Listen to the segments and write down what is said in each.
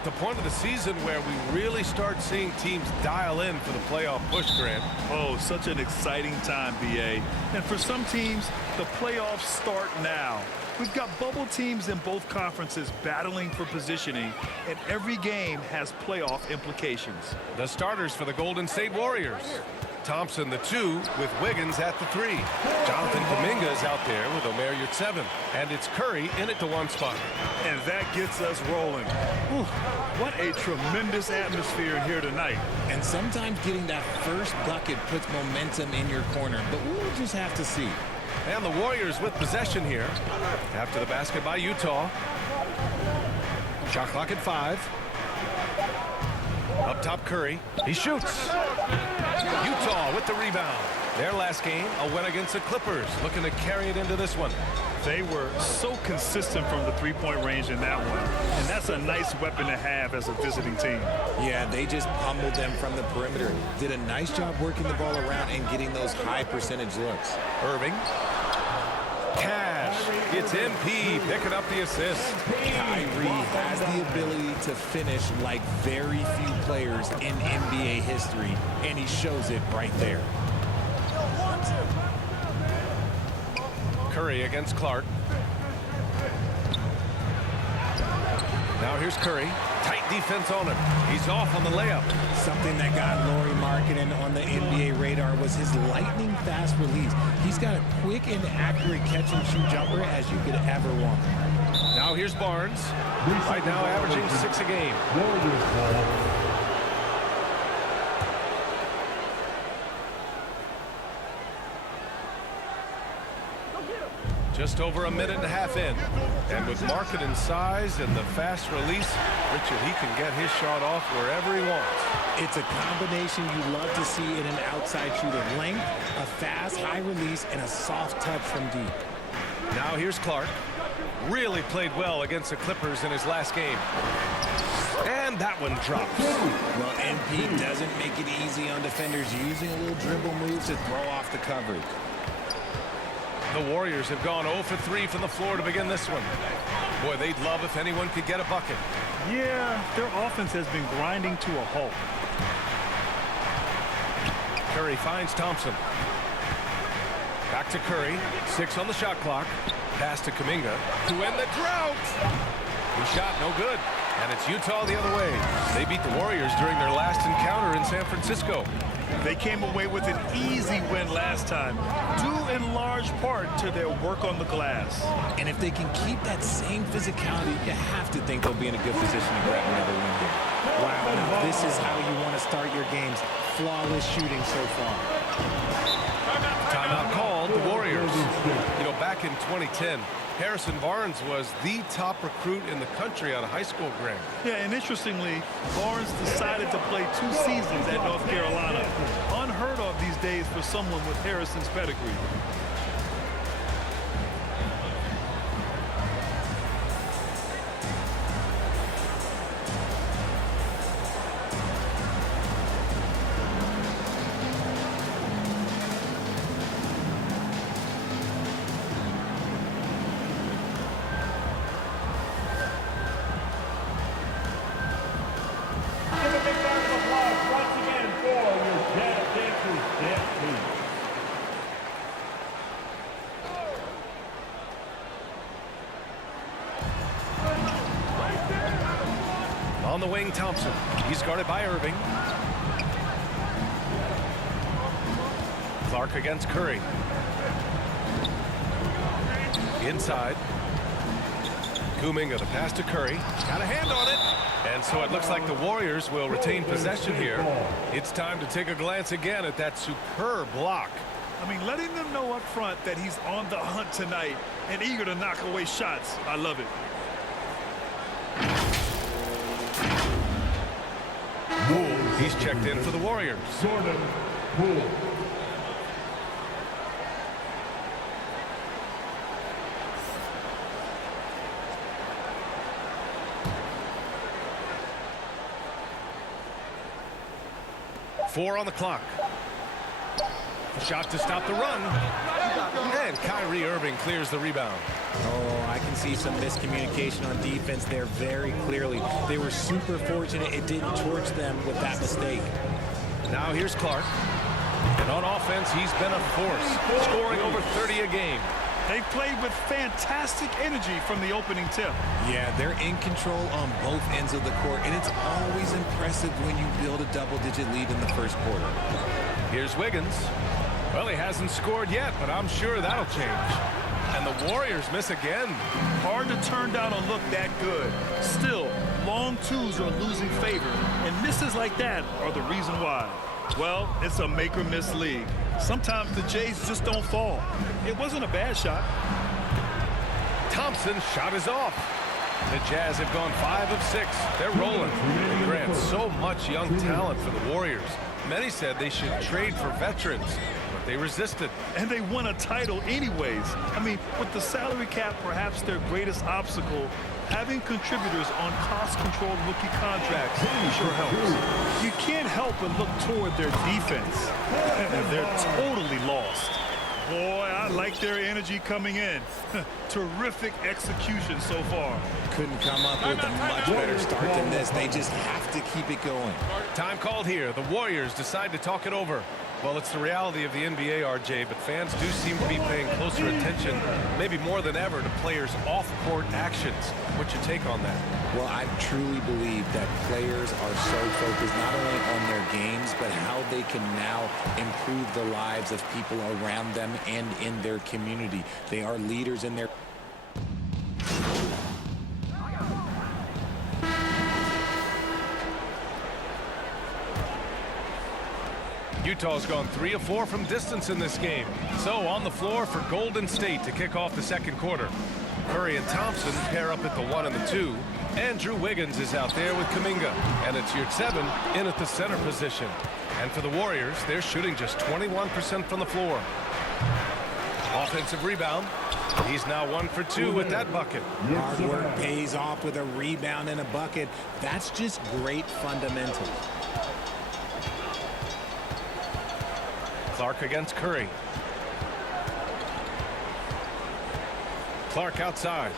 at the point of the season where we really start seeing teams dial in for the playoff push, Grant. Oh, such an exciting time, B.A. And for some teams, the playoffs start now. We've got bubble teams in both conferences battling for positioning, and every game has playoff implications. The starters for the Golden State Warriors. Thompson, the 2, with Wiggins at the 3. Jonathan Kuminga is out there with Omer Yurtseven. And it's Curry in at the 1 spot. And that gets us rolling. Whew, what a tremendous atmosphere in here tonight. And sometimes getting that first bucket puts momentum in your corner, but we'll just have to see. And the Warriors with possession here. After the basket by Utah. Shot clock at 5. Up top, Curry. He shoots. Utah with the rebound. Their last game, a win against the Clippers. Looking to carry it into this one. They were so consistent from the three-point range in that one. And that's a nice weapon to have as a visiting team. Yeah, they just pummeled them from the perimeter. Did a nice job working the ball around and getting those high percentage looks. Irving. Cash. It's MP picking up the assist. Kyrie has the ability to finish like very few players in NBA history, and he shows it right there. Curry against Clark. Now here's Curry. Tight defense on him. He's off on the layup. Something that got Lauri Markkanen on the NBA radar was his lightning fast release. He's got a quick and accurate catch and shoot jumper as you could ever want. Now here's Barnes. Right now averaging 6 a game. Just over a minute and a half in. And with Markkanen's size and the fast release, Richard, he can get his shot off wherever he wants. It's a combination you love to see in an outside shooter. Length, a fast, high release, and a soft touch from deep. Now here's Clark. Really played well against the Clippers in his last game. And that one drops. Well, NP doesn't make it easy on defenders, using a little dribble move to throw off the coverage. The Warriors have gone 0 for 3 from the floor to begin this one. Boy, they'd love if anyone could get a bucket. Yeah, their offense has been grinding to a halt. Curry finds Thompson. Back to Curry. 6 on the shot clock. Pass to Kuminga to end the drought. He shot no good. And it's Utah the other way. They beat the Warriors during their last encounter in San Francisco. They came away with an easy win last time, due in large part to their work on the glass. And if they can keep that same physicality, you have to think they'll be in a good position to grab another win here. Wow, now this is how you want to start your games. Flawless shooting so far. Timeout called, the Warriors. You know, back in 2010, Harrison Barnes was the top recruit in the country out of high school, Graham. Yeah, and interestingly, Barnes decided to play 2 seasons at North Carolina. Unheard of these days for someone with Harrison's pedigree. On the wing, Thompson. He's guarded by Irving. Clark against Curry. Inside. Kuminga, the pass to Curry. Got a hand on it. And so it looks like the Warriors will retain possession here. It's time to take a glance again at that superb block. I mean, letting them know up front that he's on the hunt tonight and eager to knock away shots. I love it. He's checked in for the Warriors. Jordan Poole. Four on the clock. Shot to stop the run. And Kyrie Irving clears the rebound. Oh, I can see some miscommunication on defense there very clearly. They were super fortunate it didn't torch them with that mistake. Now here's Clark. And on offense, he's been a force, scoring over 30 a game. They played with fantastic energy from the opening tip. Yeah, they're in control on both ends of the court, and it's always impressive when you build a double-digit lead in the first quarter. Here's Wiggins. Well, he hasn't scored yet, but I'm sure that'll change. And the Warriors miss again. Hard to turn down a look that good. Still, long twos are losing favor, and misses like that are the reason why. Well, it's a make-or-miss league. Sometimes the Jays just don't fall. It wasn't a bad shot. Thompson's shot is off. The Jazz have gone 5 of 6. They're rolling. They grant so much young talent for the Warriors. Many said they should trade for veterans, but they resisted. And they won a title anyways. I mean, with the salary cap perhaps their greatest obstacle, having contributors on cost-controlled rookie contracts sure helps. You can't help but look toward their defense. And they're totally lost. Boy, I like their energy coming in. Terrific execution so far. Couldn't come up with a much better start than this. They just have to keep it going. Time called here. The Warriors decide to talk it over. Well, it's the reality of the NBA, RJ, but fans do seem to be paying closer attention, maybe more than ever, to players' off-court actions. What's your take on that? Well, I truly believe that players are so focused not only on their games, but how they can now improve the lives of people around them and in their community. They are leaders in their... Utah's gone 3 of 4 from distance in this game. So on the floor for Golden State to kick off the second quarter. Curry and Thompson pair up at the 1 and the 2. Andrew Wiggins is out there with Kuminga. And it's Yurtseven in at the center position. And for the Warriors, they're shooting just 21% from the floor. Offensive rebound. He's now 1 for 2 with that bucket. Hard work pays off with a rebound and a bucket. That's just great fundamentals. Clark against Curry. Clark outside.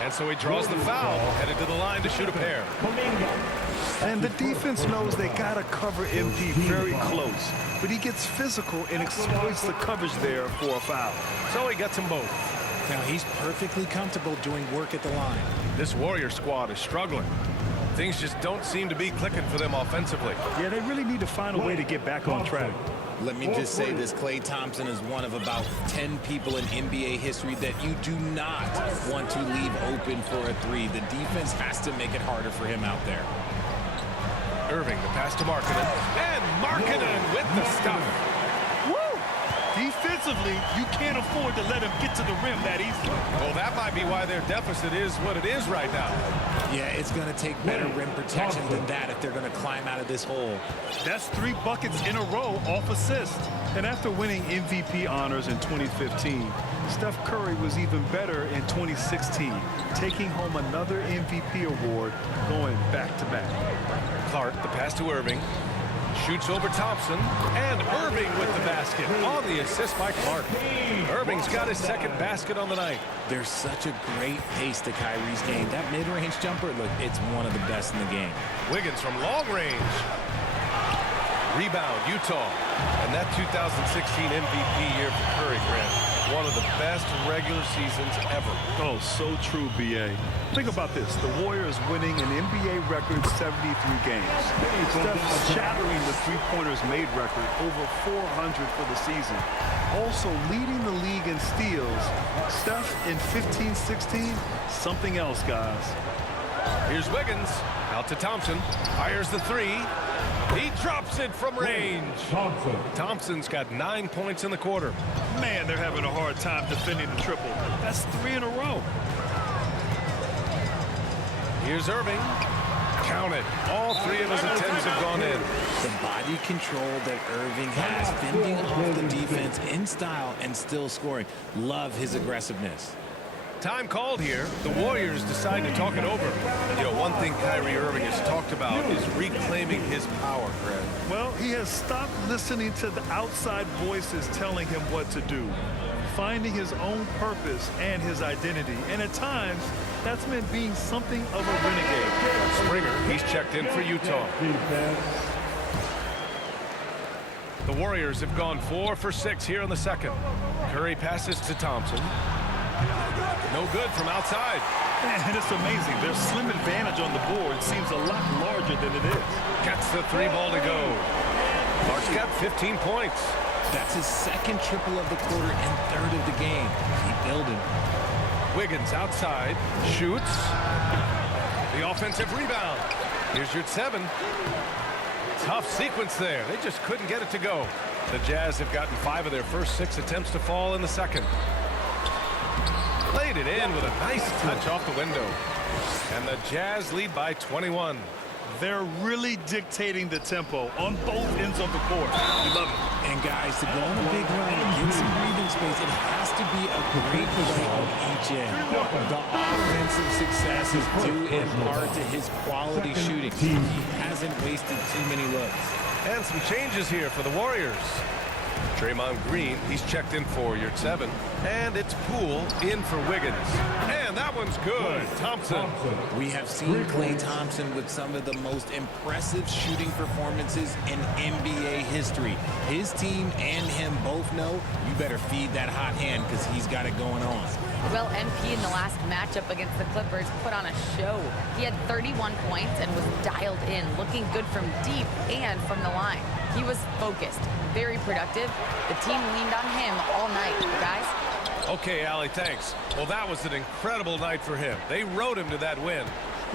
And so he draws the foul, headed to the line to shoot a pair. And the defense knows they got to cover MP very close. But he gets physical and exploits the coverage there for a foul. So he gets them both. Now he's perfectly comfortable doing work at the line. This Warrior squad is struggling. Things just don't seem to be clicking for them offensively. Yeah, they really need to find a way to get back on track. Let me just say this, Klay Thompson is one of about 10 people in NBA history that you do not want to leave open for a 3. The defense has to make it harder for him out there. Irving, the pass to Markkanen. And Markkanen with the stop. Defensively, you can't afford to let him get to the rim that easily. Well, that might be why their deficit is what it is right now. Yeah, it's going to take better rim protection than that if they're going to climb out of this hole. That's 3 buckets in a row off assist. And after winning MVP honors in 2015, Steph Curry was even better in 2016, taking home another MVP award going back-to-back. Clark, the pass to Irving. Shoots over Thompson, and Irving with the basket on the assist by Clark. Irving's got his second basket on the night. There's such a great pace to Kyrie's game. That mid-range jumper, look, it's one of the best in the game. Wiggins from long range. Rebound, Utah. And that 2016 MVP year for Curry, Grant. One of the best regular seasons ever. Oh, so true, B.A. Think about this. The Warriors winning an NBA record 73 games. Steph shattering the three-pointers made record, over 400 for the season. Also leading the league in steals. Steph in 15-16, something else, guys. Here's Wiggins. Out to Thompson. Fires the 3. He drops it from range. Thompson's got 9 points in the quarter. Man, they're having a hard time defending the triple. That's 3 in a row. Here's Irving. Count it. All 3 of his attempts have gone in. The body control that Irving has, fending off the defense in style and still scoring. Love his aggressiveness. Time called here. The Warriors decide to talk it over. You know, one thing Kyrie Irving has talked about is reclaiming his power, Fred. Well, he has stopped listening to the outside voices telling him what to do, finding his own purpose and his identity. And at times, that's meant being something of a renegade. Springer, he's checked in for Utah. The Warriors have gone 4 for 6 here in the second. Curry passes to Thompson. No good from outside. And it's amazing. Their slim advantage on the board seems a lot larger than it is. Gets the 3 ball to go. Clark's got 15 points. That's his second triple of the quarter and third of the game. Keep building. Wiggins outside. Shoots. The offensive rebound. Here's your 7. Tough sequence there. They just couldn't get it to go. The Jazz have gotten 5 of their first 6 attempts to fall in the second. Played it in with a nice touch off the window. And the Jazz lead by 21. They're really dictating the tempo on both ends of the court. We love it. And guys, to go on a big run and get some breathing space, it has to be a great play on each end. The offensive success is due in part to his quality shooting. He hasn't wasted too many looks. And some changes here for the Warriors. Draymond Green, he's checked in for your 7. And it's Poole in for Wiggins. And that one's good. Thompson. We have seen Klay Thompson with some of the most impressive shooting performances in NBA history. His team and him both know you better feed that hot hand because he's got it going on. Well, MP in the last matchup against the Clippers put on a show. He had 31 points and was dialed in, looking good from deep and from the line. He was focused, very productive. The team leaned on him all night, guys. Okay, Allie, thanks. Well, that was an incredible night for him. They rode him to that win.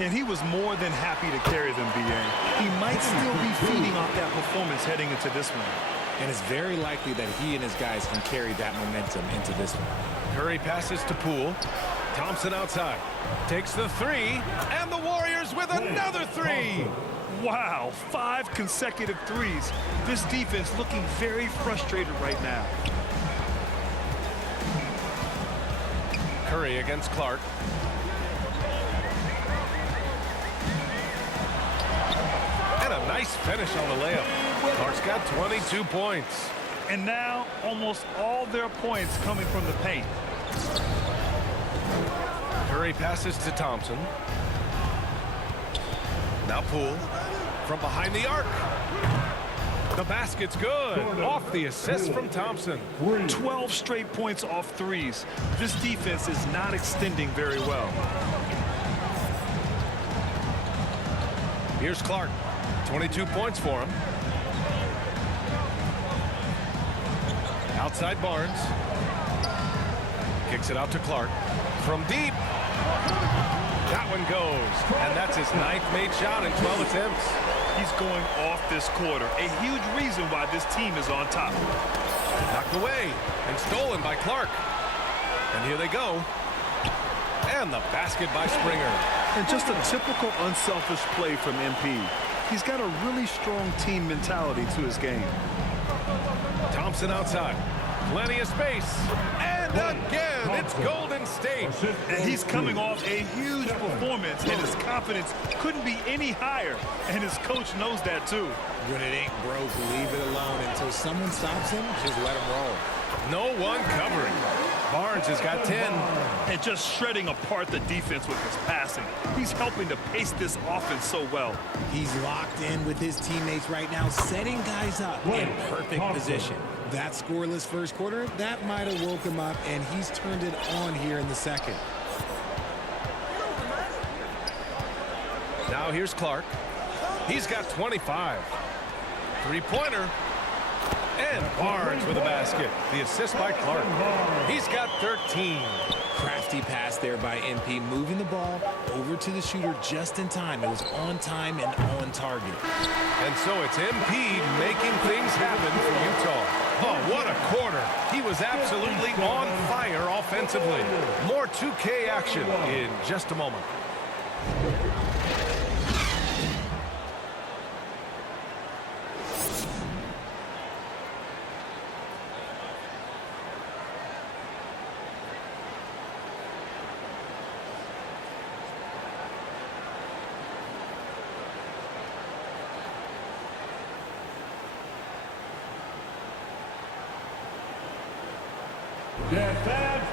And he was more than happy to carry them, B.A. He might still be feeding off that performance heading into this one. And it's very likely that he and his guys can carry that momentum into this one. Curry passes to Poole. Thompson outside. Takes the 3. And the Warriors with another 3. Wow, 5 consecutive threes. This defense looking very frustrated right now. Curry against Clark. And a nice finish on the layup. Clark's got 22 points. And now almost all their points coming from the paint. Curry passes to Thompson. Now Poole from behind the arc. The basket's good. Off the assist from Thompson. 12 straight points off threes. This defense is not extending very well. Here's Clark. 22 points for him. Outside Barnes. Kicks it out to Clark. From deep. That one goes. And that's his 9th made shot in 12 attempts. He's going off this quarter. A huge reason why this team is on top. Knocked away and stolen by Clark. And here they go. And the basket by Springer. And just a typical unselfish play from MP. He's got a really strong team mentality to his game. Thompson outside. Plenty of space. And again, it's Golden State. And he's coming off a huge performance, and his confidence couldn't be any higher. And his coach knows that, too. When it ain't broke, leave it alone. Until someone stops him, just let him roll. No one covering. Barnes has got 10. And just shredding apart the defense with his passing. He's helping to pace this offense so well. He's locked in with his teammates right now, setting guys up in perfect position. That scoreless first quarter, that might have woke him up, and he's turned it on here in the second. Now here's Clark. He's got 25. Three-pointer. And Barnes with a basket. The assist by Clark. He's got 13. Crafty pass there by MP, moving the ball over to the shooter just in time. It was on time and on target. And so it's MP making things happen for Utah. Oh, what a quarter. He was absolutely on fire offensively. More 2K action in just a moment. Defense.